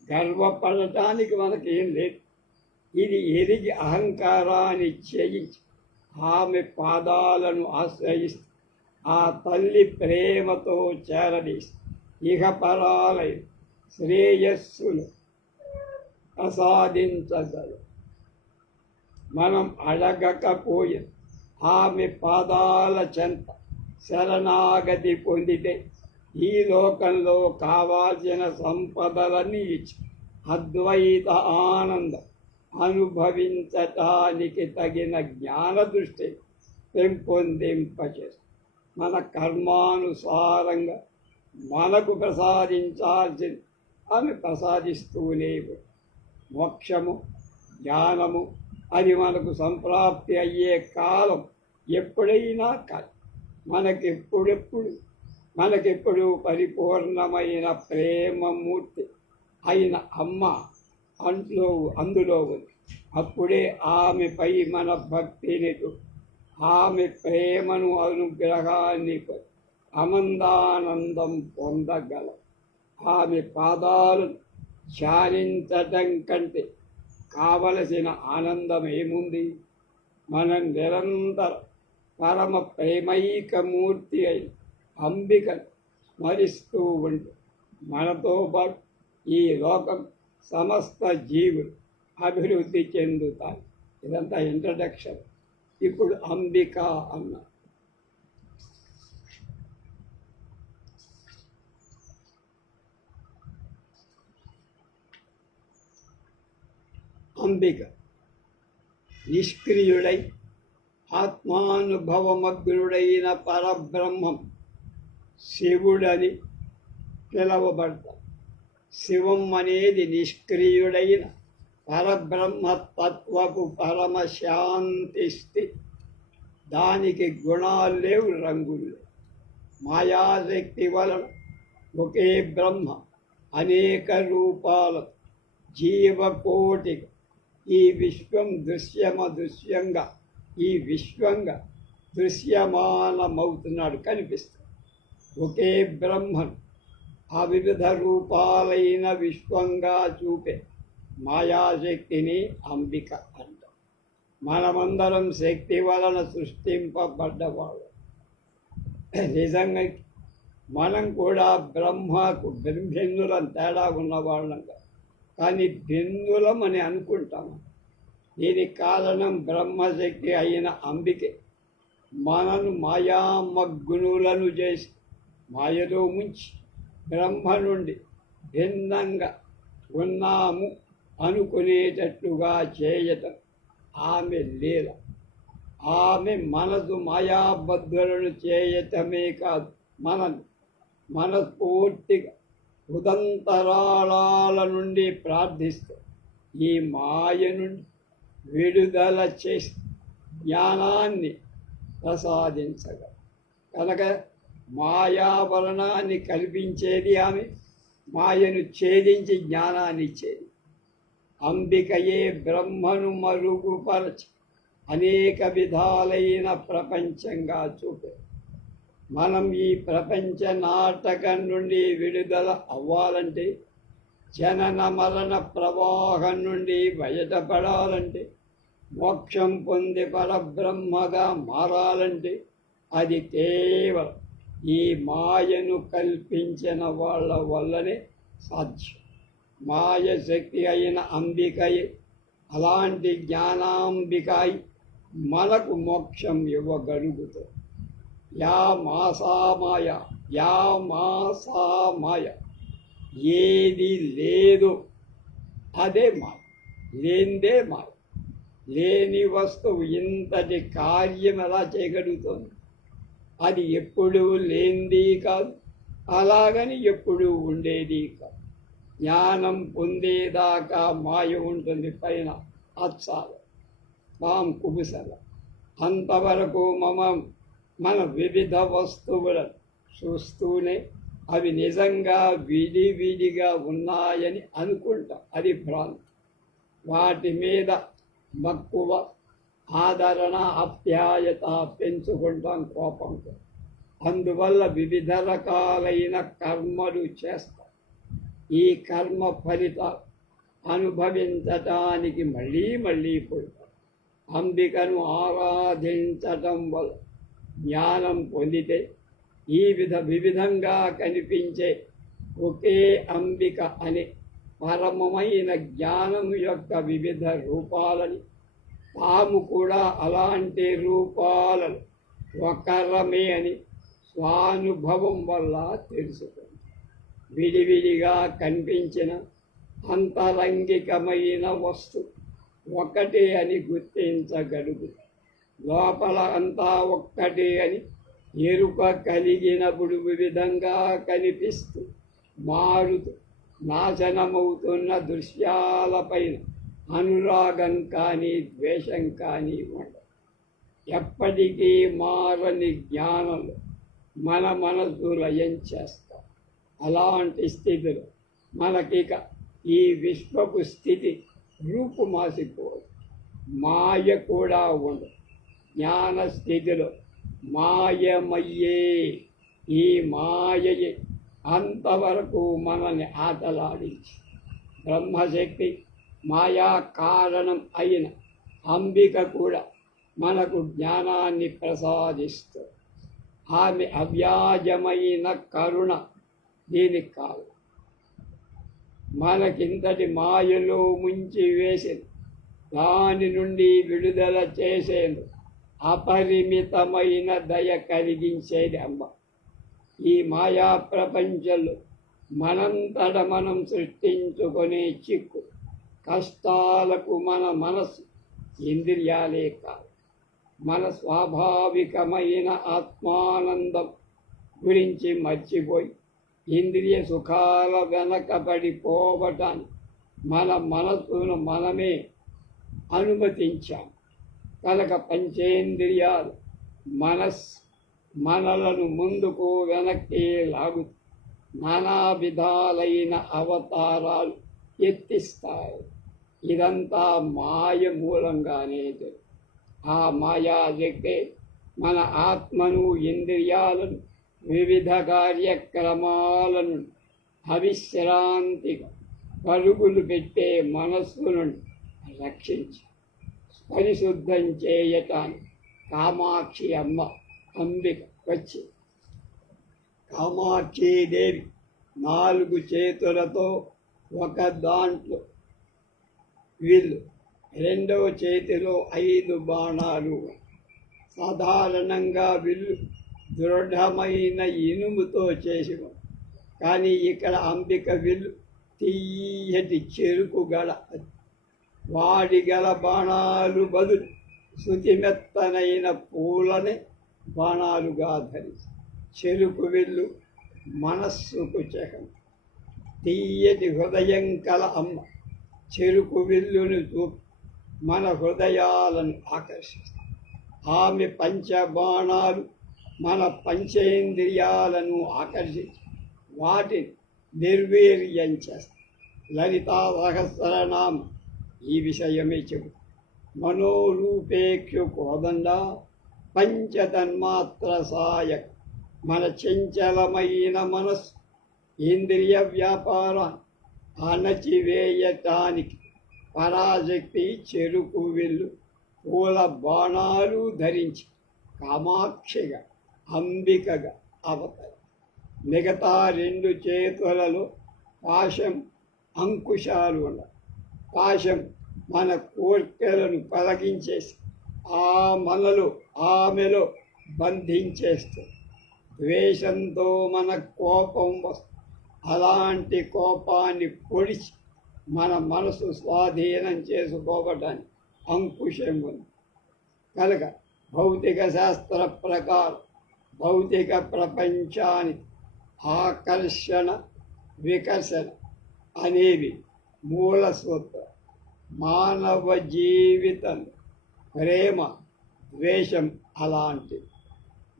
గర్వపడటానికి మనకేం లేదు. ఇది ఎరిగి అహంకారాన్ని చేయించి ఆమె పాదాలను ఆశ్రయిస్తూ ఆ తల్లి ప్రేమతో చేరదీసి ఇహపరాలై శ్రేయస్సును ప్రసాదించగలరు. మనం అడగకపోయే ఆమె పాదాల చెంత శరణాగతి పొందితే ఈ లోకంలో కావాల్సిన సంపదలన్నీ ఇచ్చి అద్వైత ఆనందం అనుభవించటానికి తగిన జ్ఞాన దృష్టి పెంపొందింపచేస్తుంది. మన కర్మానుసారంగా మనకు ప్రసాదించాల్సింది ఆమె ప్రసాదిస్తూనే మోక్షము జ్ఞానము అది మనకు సంప్రాప్తి అయ్యే కాలం ఎప్పుడైనా కాదు. మనకెప్పుడు పరిపూర్ణమైన ప్రేమమూర్తి అయిన అమ్మ అందులో ఉంది. అప్పుడే ఆమెపై మన భక్తిని, ఆమె ప్రేమను, అనుగ్రహాన్ని ఆనందానందం పొందగలం. ఆమె పాదాలను ధ్యానించటం కంటే కావలసిన ఆనందం ఏముంది? మనం నిరంతరం పరమ ప్రేమైకమూర్తి అయిన అంబికను స్మరిస్తూ ఉంటే మనతో పాటు ఈ లోకం సమస్త జీవులు అభివృద్ధి చెందుతాయి. ఇదంతా ఇంట్రడక్షన్. ఇప్పుడు అంబిక అన్న అంబిక నిష్క్రియుడై ఆత్మానుభవమగ్నుడైన పరబ్రహ్మం శివుడని పిలవబడతాం. శివం అనేది నిష్క్రియుడైన పరబ్రహ్మతత్వపు పరమశాంతి స్థితి. దానికి గుణాలు లేవు, రంగులు లేవు. మాయాశక్తి వలన ఒకే బ్రహ్మ అనేక రూపాల జీవకోటి ఈ విశ్వం దృశ్యంగా దృశ్యమానమవుతున్నాడు, కనిపిస్తుంది. ఒకే బ్రహ్మను ఆ వివిధ రూపాలైన విశ్వంగా చూపే మాయాశక్తిని అంబిక అంటాం. మనమందరం శక్తి వలన సృష్టింపబడ్డవాడు. నిజంగా మనం కూడా బ్రహ్మకు భిన్నులం, తేడా ఉన్నవాళ్ళం, కానీ భిన్నులం అని అనుకుంటాము. దీనికి కారణం బ్రహ్మశక్తి అయిన అంబికే మనను మాయామగ్నులను చేసి మాయలో ముంచి బ్రహ్మ నుండి భిన్నంగా ఉన్నాము అనుకునేటట్లుగా చేయటం ఆమె లీల. ఆమె మనసు మాయాబద్ధులను చేయటమే కాదు, మనస్ఫూర్తిగా హృదంతరాళాల నుండి ప్రార్థిస్తూ ఈ మాయ నుండి విడుదల చేసి జ్ఞానాన్ని ప్రసాదించగలరు. కనుక మాయావరణాన్ని కల్పించేది ఆమె, మాయను ఛేదించి జ్ఞానాన్ని ఇచ్చేది. అంబికయే బ్రహ్మను మరుగుపరచి అనేక విధాలైన ప్రపంచంగా చూపే. మనం ఈ ప్రపంచ నాటకం నుండి విడుదల అవ్వాలంటే, జనన మరణ ప్రవాహం నుండి బయటపడాలంటే, మోక్షం పొంది పరబ్రహ్మగా మారాలంటే అది కేవలం ఈ మాయను కల్పించిన వాళ్ళ వల్లనే సాధ్యం. మాయ శక్తి అయిన అంబికయే అలాంటి జ్ఞానాంబికాయి మనకు మోక్షం ఇవ్వగలుగుతుంది. యా మాసామాయ, యా మాసామాయ, ఏది లేదు అదే మాయ, లేనిదే మాయ. లేని వస్తువు ఇంతటి కార్యం ఎలా చేయగలుగుతుంది? అది ఎప్పుడూ లేనిది కాదు, అలాగని ఎప్పుడూ ఉండేది కాదు. జ్ఞానం పొందేదాకా మాయ ఉంటుంది పైన అత్సాల కుబుసల. అంతవరకు మన వివిధ వస్తువులను చూస్తూనే అవి నిజంగా విడివిడిగా ఉన్నాయని అనుకుంటాం. అది భ్రాంతి. వాటి మీద మక్కువ, ఆదరణ, ఆప్యాయత పెంచుకుంటాం కోపంతో. అందువల్ల వివిధ రకాలైన కర్మలు చేస్తాం. ఈ కర్మ ఫలితాలు అనుభవించటానికి మళ్ళీ మళ్ళీ పుడతాం. అంబికను ఆరాధించటం వల్ల జ్ఞానం పొందితే ఈ వివిధంగా కనిపించే ఒకే అంబిక అనే పరమమైన జ్ఞానం యొక్క వివిధ రూపాలని, తాము కూడా అలాంటి రూపాలను ఒకరమే అని స్వానుభవం వల్ల తెలుసుకుంది. విడివిడిగా కనిపించిన అంతరంగికమైన వస్తువు ఒక్కటే అని గుర్తించగలుగుతుంది. లోపల అంతా ఒక్కటే అని ఎరుక కలిగినప్పుడు వివిధంగా కనిపిస్తూ మారుతూ నాశనమవుతున్న దృశ్యాలపైన అనురాగం కానీ ద్వేషం కానీ ఉండదు. ఎప్పటికీ మారని జ్ఞానంలో మన మనసు లయం చేస్తాం. అలాంటి స్థితిలో మనకిక ఈ విశ్వపు స్థితి రూపుమాసిపోదు, మాయ కూడా ఉండదు. జ్ఞాన స్థితిలో మాయమయ్యే ఈ మాయయే అంతవరకు మనల్ని ఆటలాడించి బ్రహ్మశక్తి మాయా కారణం అయిన అంబిక కూడా మనకు జ్ఞానాన్ని ప్రసాదిస్తుంది. ఆమె అవ్యాజమైన కరుణ దీనికి కాదు. మనకింతటి మాయలో ముంచి వేసింది దాని నుండి విడుదల చేసేందుకు అపరిమితమైన దయ కలిగించేది అమ్మ. ఈ మాయా ప్రపంచంలో మనంతట మనం సృష్టించుకునే చిక్కు కష్టాలకు మన మనసు, ఇంద్రియాలే కాదు, మన స్వాభావికమైన ఆత్మానందం గురించి మర్చిపోయి ఇంద్రియ సుఖాల వెనకబడిపోవటాన్ని మన మనసును మనమే అనుమతించాం. కనుక పంచేంద్రియాలు మనలను ముందుకు వెనక్కి లాగుతూ నానా విధాలైన అవతారాలు ఎత్తిస్తాయి. ఇదంతా మాయ మూలంగానే. ఆ మాయాశక్తే మన ఆత్మను, ఇంద్రియాలను, వివిధ కార్యక్రమాలను అవిశ్రాంతిగా పరుగులు పెట్టే మనస్సును రక్షించి పరిశుద్ధం చేయటానికి కామాక్షి అమ్మ అంబిక వచ్చి కామాక్షీదేవి 4 చేతులతో ఒక దాంట్లో విల్లు, రెండవ చేతిలో 5 బాణాలు. సాధారణంగా విల్లు దృఢమైన ఇనుముతో చేసి కానీ ఇక్కడ అంబిక విల్లు తీయటి చెరుకు గల, వాడి గల బాణాలు బదులు శుతిమెత్తనైన పూలనే బాణాలుగా ధరించి చెరుకు విల్లు మనస్సుకు చెహం. తీయటి హృదయం కల అమ్మ చెరుకు విల్లును చూపి మన హృదయాలను ఆకర్షిస్తుంది. ఆమె పంచబాణాలు మన పంచేంద్రియాలను ఆకర్షించి వాటిని నిర్వీర్యం చేస్తాయి. లలితా సహస్రనామ ఈ విషయమే చెబుతుంది. మనోరూపేక్షు కోదండ పంచతన్మాత్ర సాయక మన చంచలమైన మనస్సు ఇంద్రియ వ్యాపారాన్ని అణచివేయటానికి పరాశక్తి చెరుకు విల్లు పూల బాణాలు ధరించి కామాక్షిగా అంబికగా అవతాయి. మిగతా 2 చేతులలో పాశం అంకుశాలు ఉన్నాయి. పాశం మన కోర్కెలను పలకించేసి ఆమెలో బంధించేస్తుంది. ద్వేషంతో మన కోపం వస్తుంది. అలాంటి కోపాన్ని పొడిచి మన మనసు స్వాధీనం చేసుకోవటానికి అంకుశం ఉంది. కనుక భౌతిక శాస్త్ర ప్రకారం భౌతిక ప్రపంచానికి ఆకర్షణ వికర్షణ అనేవి మూల సూత్రం. మానవ జీవితం ప్రేమ ద్వేషం అలాంటివి.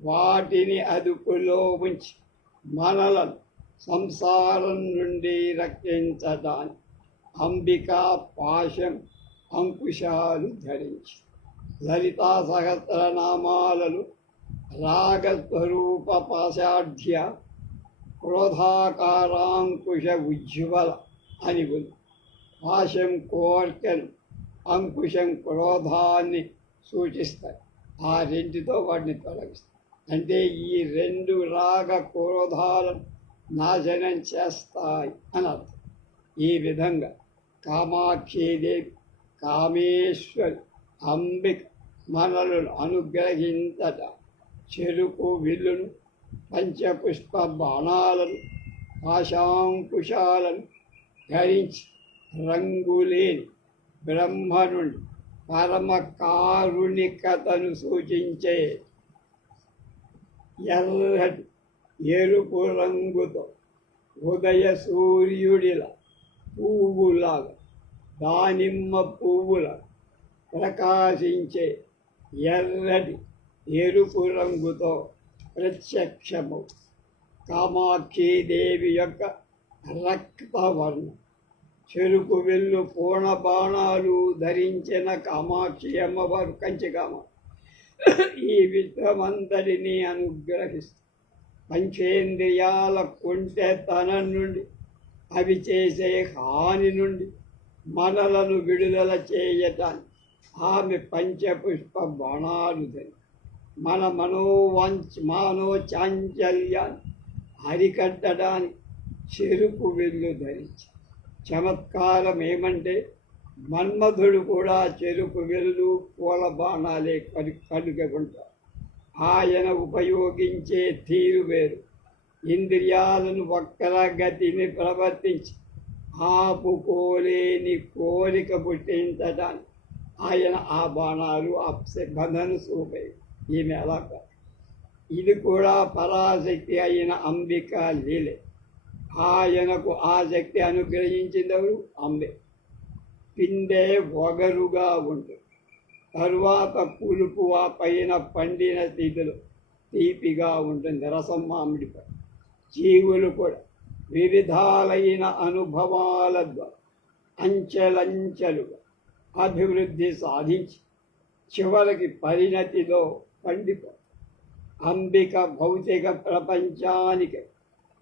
వాటిని అదుపులో ఉంచి మనలను సంసారం నుండి రక్షించడానికి అంబికా పాశం అంకుశాలు ధరించి లలితా సహస్రనామాలలో రాగస్వరూప పాశాఢ్య క్రోధాకారాంకుశ ఉజ్వల అని ఉంది. పాశం కోర్కెను, అంకుశం క్రోధాన్ని సూచిస్తాయి. ఆ 2తో వాటిని తొలగిస్తాయి. అంటే ఈ 2 రాగ క్రోధాలను నాశనం చేస్తాయి అని అర్థం. ఈ విధంగా కామాక్షీదేవి కామేశ్వరి అంబిక మనలను అనుగ్రహించట చెరుకు విల్లును, పంచపుష్ప బాణాలను, పాశాంకుశాలను ధరించి రంగులేని బ్రహ్మ నుండి పరమ కారుణికతను సూచించే ఎర్రటి ఎరుపు రంగుతో ఉదయ సూర్యుడిలా పువ్వులాగా దానిమ్మ పువ్వుల ప్రకాశించే ఎర్రటి ఎరుపు రంగుతో ప్రత్యక్షము కామాక్షీదేవి యొక్క రక్తవర్ణం. చెరుకు వెల్లు పూర్ణ బాణాలు ధరించిన కామాక్షి అమ్మవారు కంచికామ ఈ విశ్వమంతటిని అనుగ్రహిస్తుంది. పంచేంద్రియాల కుంటెతనం నుండి అవి చేసే హాని నుండి మనలను విడుదల చేయటానికి ఆమె పంచపుష్ప బాణాలు ధరి మన మనోచాంచల్యాన్ని అరికట్టడానికి చెరుకు వెల్లు ధరించి. చమత్కారం ఏమంటే మన్మధుడు కూడా చెరుకు వెల్లు పూల బాణాలే కనుగొంటారు. ఆయన ఉపయోగించే తీరు వేరు. ఇంద్రియాలను వక్రగతిని ప్రవర్తించి ఆపుకోలేని కోరిక పుట్టించడానికి ఆయన ఆ బాణాలు బంధను చూపే. ఈమె ఎలా కాదు. ఇది కూడా పరాశక్తి అయిన అంబిక లీలే. ఆయనకు ఆ శక్తి అనుగ్రహించింది ఎవరు? అంబే. పిండే ఒగరుగా ఉంటుంది. తరువాత పులుపు ఆ పైన పండిన స్థితిలో తీపిగా ఉంటుంది. రసం మామిడిపై. జీవులు కూడా వివిధాలైన అనుభవాల ద్వారా అంచెలంచెలుగా అభివృద్ధి సాధించి చివరికి పరిణతిలో పండిపో. అంబిక భౌతిక ప్రపంచానికి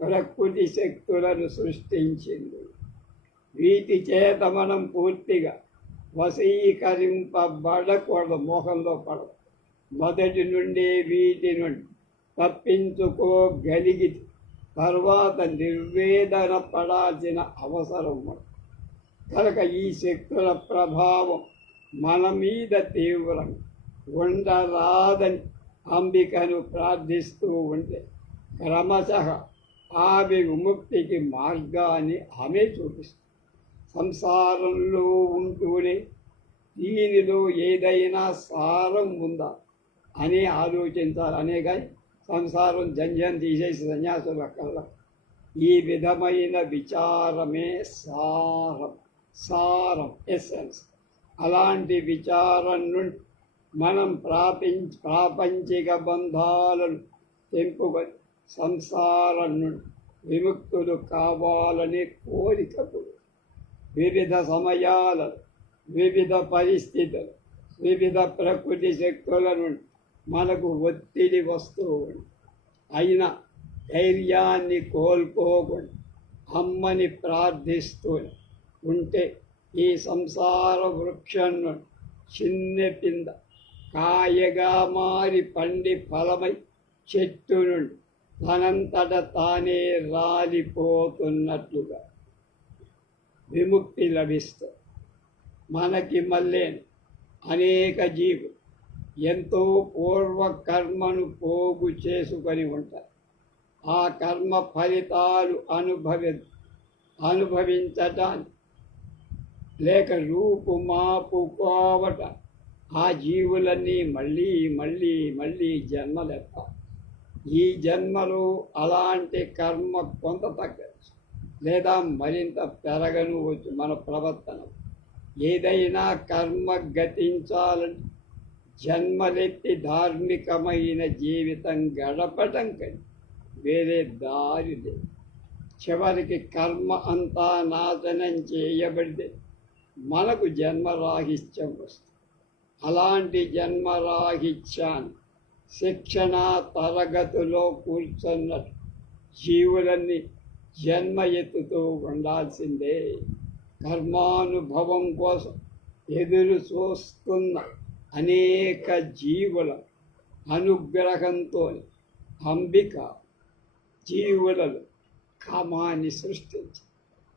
ప్రకృతి శక్తులను సృష్టించింది. వీటి చేత మనం పూర్తిగా వశీకరింపబడకూడదు, మోహంలో పడదు. మొదటి నుండి వీటి నుండి తప్పించుకోగలిగి తర్వాత నిర్వేదన పడాల్సిన అవసరం ఉంది. కనుక ఈ శక్తుల ప్రభావం మన మీద తీవ్రంగా ఉండరాదని అంబికను ప్రార్థిస్తూ ఉంటే క్రమశః ఆమె విముక్తికి మార్గాన్ని ఆమె చూపిస్తుంది. సంసారంలో ఉంటూనే దీనిలో ఏదైనా సారం ఉందా అని ఆలోచించాలి. అనే కానీ సంసారం జంజం తీసేసి సన్యాసుల కల్లా ఈ విధమైన విచారమే సారం ఎసెన్స్. అలాంటి విచారం నుండి మనం ప్రాపంచిక బంధాలను తెంపుకొని సంసారం నుండి విముక్తులు కావాలనే కోరికప్పుడు వివిధ సమయాలలో వివిధ పరిస్థితులు వివిధ ప్రకృతి శక్తుల నుండి మనకు ఒత్తిడి వస్తూ ఉంది. అయినా ధైర్యాన్ని కోల్పోకుండా అమ్మని ప్రార్థిస్తూ ఉంటే ఈ సంసార వృక్షం నుండి చిన్న పింద కాయగా మారి పండి ఫలమై చెట్టు నుండి తనంతట తానే రాలిపోతున్నట్లుగా విముక్తి లభిస్తుంది. మనకి మళ్ళీ అనేక జీవులు ఎంతో పూర్వ కర్మను పోగు చేసుకొని ఉంటారు. ఆ కర్మ ఫలితాలు అనుభవించటానికి లేక రూపు మాపు కోవట ఆ జీవులన్నీ మళ్ళీ మళ్ళీ మళ్ళీ జన్మలెత్తాలి. ఈ జన్మలో అలాంటి కర్మ కొంత తగ్గచ్చు లేదా మరింత పెరగను వచ్చు. మన ప్రవర్తన ఏదైనా కర్మ గతించాలని జన్మలెత్తి ధార్మికమైన జీవితం గడపటం కంటే వేరే దారి లేదు. చివరికి కర్మ అంతా నాశనం చేయబడితే మనకు జన్మరాహిత్యం వస్తుంది. అలాంటి జన్మరాహిత్యాన్ని శిక్షణ తరగతిలో కూర్చున్నట్టు జీవులన్నీ జన్మ ఎత్తుతూ ఉండాల్సిందే. కర్మానుభవం కోసం ఎదురు చూస్తున్న అనేక జీవుల అనుగ్రహంతో అంబిక జీవులను కామాన్ని సృష్టించి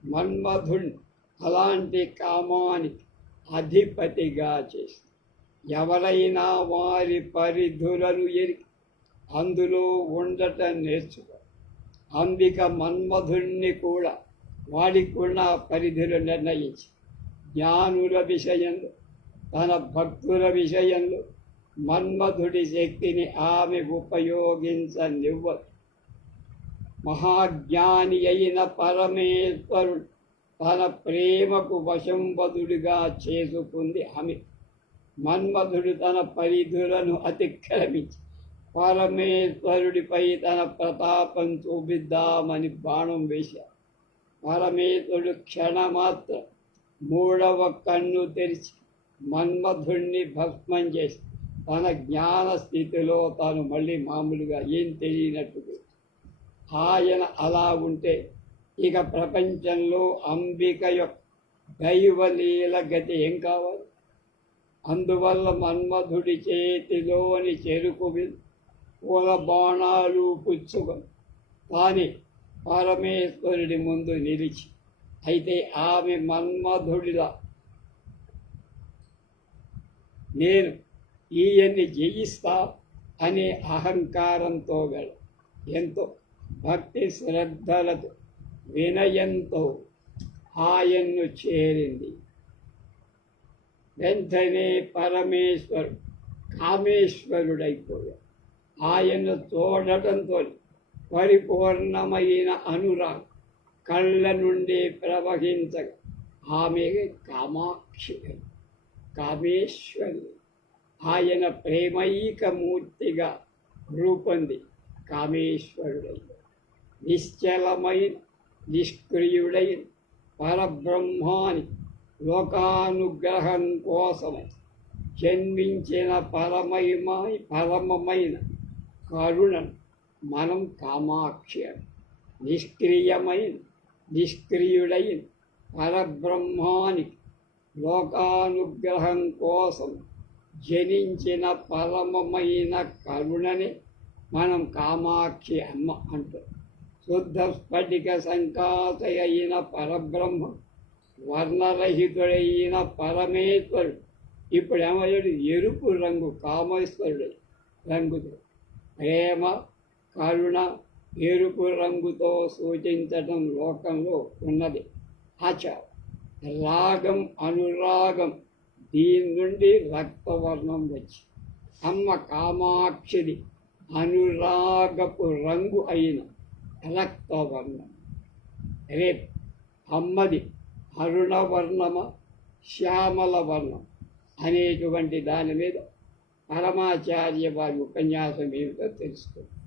మన్మధుణ్ణి అలాంటి కామానికి అధిపతిగా చేసి ఎవరైనా వారి పరిధులను ఎరిగి అందులో ఉండటం నేర్చుకో. అంబిక మన్మధుణ్ణి కూడా వాడికున్న పరిధులు నిర్ణయించి జ్ఞానుల విషయంలో తన భక్తుల విషయంలో మన్మధుడి శక్తిని ఆమె ఉపయోగించనివ్వదు. మహాజ్ఞాని అయిన పరమేశ్వరుడు తన ప్రేమకు వశంవదుడిగా చేసుకుంది ఆమె. మన్మధుడు తన పరిధులను అతిక్రమించి పరమేశ్వరుడిపై తన ప్రతాపం చూపిద్దామని బాణం వేశాడు. పరమేశ్వరుడు క్షణమాత్రం మూడవ కన్ను తెరిచి మన్మధుణ్ణి భస్మం చేసి తన జ్ఞాన స్థితిలో తాను మళ్ళీ మామూలుగా ఏం తెలియనట్టు ఆయన అలా ఉంటే ఇక ప్రపంచంలో అంబిక యొక్క దైవలీల గతి ఏం కావాలి? అందువల్ల మన్మధుడి చేతిలోని చెరుకు పూల బాణాలు పుచ్చుకొని తానే పరమేశ్వరుడి ముందు నిలిచి అయితే ఆమె మన్మధుడిలా నేను ఈయన్ని జయిస్తా అనే అహంకారంతో గల ఎంతో భక్తి శ్రద్ధలతో వినయంతో ఆయన్ను చేరింది. వెంటనే పరమేశ్వరుడు కామేశ్వరుడైపోయాడు. ఆయన్ను చూడటంతో పరిపూర్ణమైన అనురాగం కళ్ళ నుండి ప్రవహించగా ఆమె కామాక్షి కామేశ్వరి. ఆయన ప్రేమైకమూర్తిగా రూపొంది కామేశ్వరుడైన నిశ్చలమైన నిష్క్రియుడైన పరబ్రహ్మాని లోకానుగ్రహం కోసమై జన్మించిన పరమమైన కరుణను మనం కామాక్షి అని. నిష్క్రియుడైన పరబ్రహ్మానికి లోకానుగ్రహం కోసం జనించిన పరమమైన కరుణని మనం కామాక్షి అమ్మ అంటాం. శుద్ధ స్ఫటిక సంకాసయ అయిన పరబ్రహ్మ, వర్ణరహితుడైన పరమేశ్వరుడు ఇప్పుడు ఏమయ్యాడు? ఎరుపు రంగు కామేశ్వరుడు రంగుతో. ప్రేమ, కరుణ ఎరుపు రంగుతో సూచించడం లోకంలో ఉన్నది ఆచారం. రాగం, అనురాగం, దీని నుండి రక్తవర్ణం వచ్చి అమ్మ కామాక్షిది అనురాగపు రంగు అయిన రక్తవర్ణం. రేపు అమ్మది అరుణవర్ణమ, శ్యామల వర్ణం అనేటువంటి దాని మీద పరమాచార్య వారి ఉపన్యాసం ఏమిటో తెలుసుకుంది.